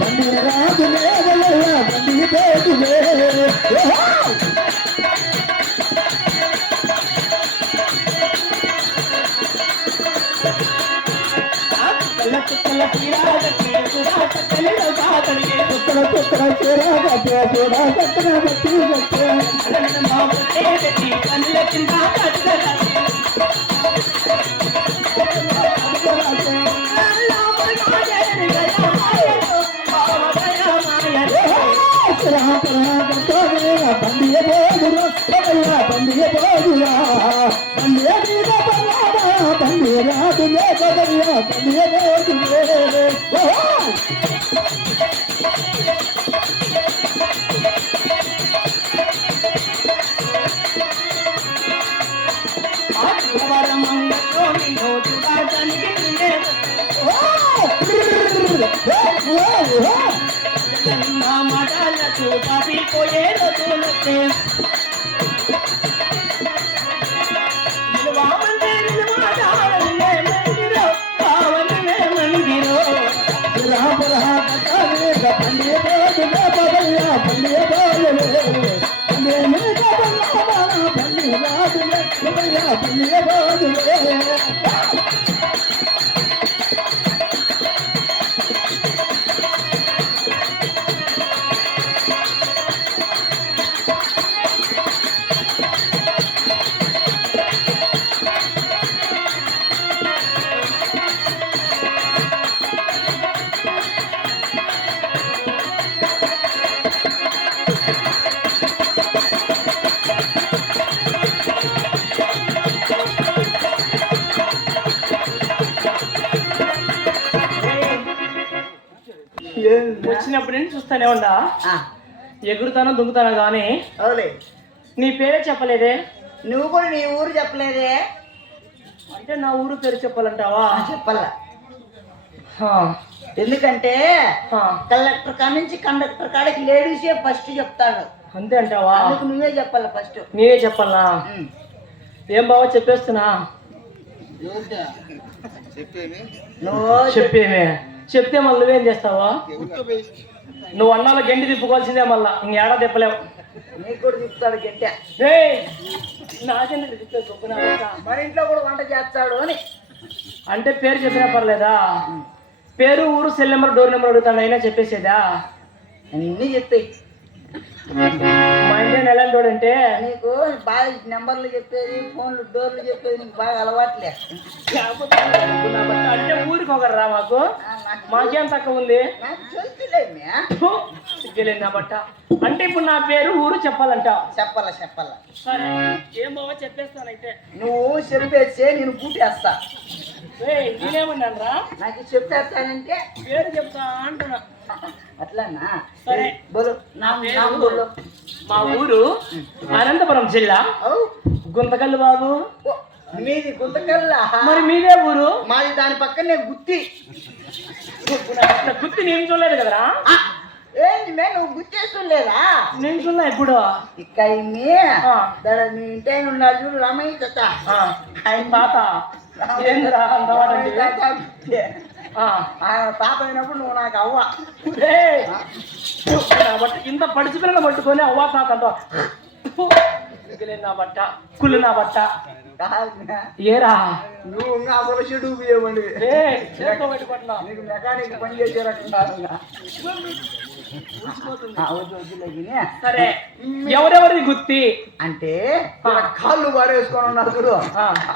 బండి రాదులే బండి పోతులే చుక్కల తీరాగట్టి కూడా చక్కని కాతడిగే చుక్కల చుక్కల తీరాగట్టి కూడా చక్కన బట్టి మా పెట్టి కన్నుల కింద బండియ పోదురా బండియ పోదురా బండియ మీద బండి రాదులే కదయ్యా బండియ పోదులే మాటలకు పాపిపోయే రోజులొచ్చే బండియ పోదులే కదయ్యా బండియ పోదులే బండి రాదులే కదయ్యా బండియ పోదులే వచ్చినప్పుడు నేను చూస్తానే ఉండా ఎగురుతానో దుంకుతానో గానీ నీ పేరే చెప్పలేదే నువ్వు కూడా నీ ఊరు చెప్పలేదే అంటే నా ఊరు పేరు చెప్పాలంటావా చెప్పాలా ఎందుకంటే కలెక్టర్ కాడ నుంచి కండక్టర్ కాడికి లేడీసే ఫస్ట్ చెప్తాడు అంతే అంటావా నువ్వే చెప్పాలా ఫస్ట్ నేనే చెప్పాలా ఏం బావా చెప్పేస్తున్నా నువ్వు చెప్పేమే చెప్తే మళ్ళీ నువ్వేం చేస్తావా నువ్వు అన్నాలో గండి తిప్పుకోవాల్సిందే మళ్ళా ఇంకేడా తిప్పలేవు నీకు కూడా తిప్పుతాడు గంటె నాకెందుకు తిప్పే చొప్పున మరి ఇంట్లో కూడా వంట చేస్తాడు అని అంటే పేరు చెప్పినా పర్లేదా పేరు ఊరు సెల్ నెంబర్ డోర్ నెంబర్ అడుగుతాడు అయినా చెప్పేసేదా అన్నీ చెప్తాయి మా ఇంట్లో ఎలాంటి అంటే నీకు బాగా నెంబర్లు చెప్పేది ఫోన్లు డోర్లు చెప్పేది నీకు బాగా అలవాట్లే అంటే ఊరికి ఒకరు రా మాకు మాకేం తక్కువ ఉంది నా బట్ట అంటే ఇప్పుడు నా పేరు ఊరు చెప్పాలంట చెప్పాలా సరే ఏం బావా చెప్పేస్తానైతే నువ్వు చెప్పేస్తే నేను కూటేస్తా నేనేమన్నాను రా నాకు చెప్పేస్తానంటే పేరు చెప్తా అంటున్నా అట్లానా సరే బోలు మా ఊరు అనంతపురం జిల్లా గుంతకల్లు బాబు మీది గుంతకల్లా మరి మీదే ఊరు మాది దాని పక్కనే గుత్తి గుత్తి నేను చూడలేదు కదరా ఏంటి మే నువ్వు గుర్తిస్తుండలేదా నేను చూడలే ఇప్పుడు ఇక్కడ మీ ఇంటి ఉన్నాడు చూడు రామయ్య తాత ఆయన తాత ఏంద్రా ఆయన తాత అయినప్పుడు నువ్వు నాకు అవ్వ ఇంత పడిచి పిల్లలు పట్టుకొని అవ్వ తాత అంటావు నా బట్ట కుళ్ళు నా బట్ట ఏరా నువ్వు ఇంకా అసలు చెడు ఇవ్వండి నీకు మెకానిక్ పని చేసే రకంగా సరే ఎవరెవరిది గుత్తి అంటే కాళ్ళు పాడేసుకొని ఉన్నారు చూడు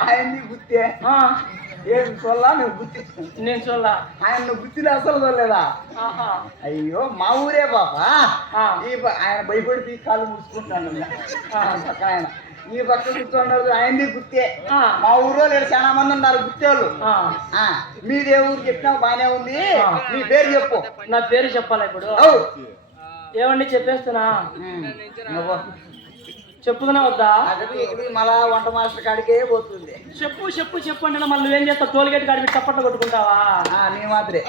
ఆయన్ని గుత్తే ఏం చొల్లా నువ్వు గుత్తి నేను చొల్లా ఆయన నువ్వు గుత్తిలో అసలు చొల్లేదా అయ్యో మా ఊరే బాబా ఆయన భయపడి కాళ్ళు ముడుచుకుంటాను పక్కన ఆయన ఈ పక్క కూర్చున్నారు ఆయనది గుత్తే మా ఊర్లో లేడు చాలా మంది ఉన్నారు గుత్తేళ్ళు మీదే ఊరు చెప్పినా బానే ఉంది మీ పేరు చెప్పు నా పేరు చెప్పాలా ఇప్పుడు ఏమండి చెప్పేస్తున్నా చెప్పుకున్నా వద్దా మళ్ళా వంట మాస్టర్ కాడికే పోతుంది చెప్పు చెప్పు చెప్పు అంటే మళ్ళీ నువ్వేం చేస్తావు టోల్గేట్ కాడికి చప్పట్లు కొట్టుకుంటావా నీ మాత్రే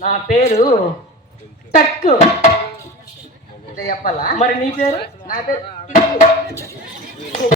నా పేరు టక్ చెప్పాలా మరి నీ పేరు నా పేరు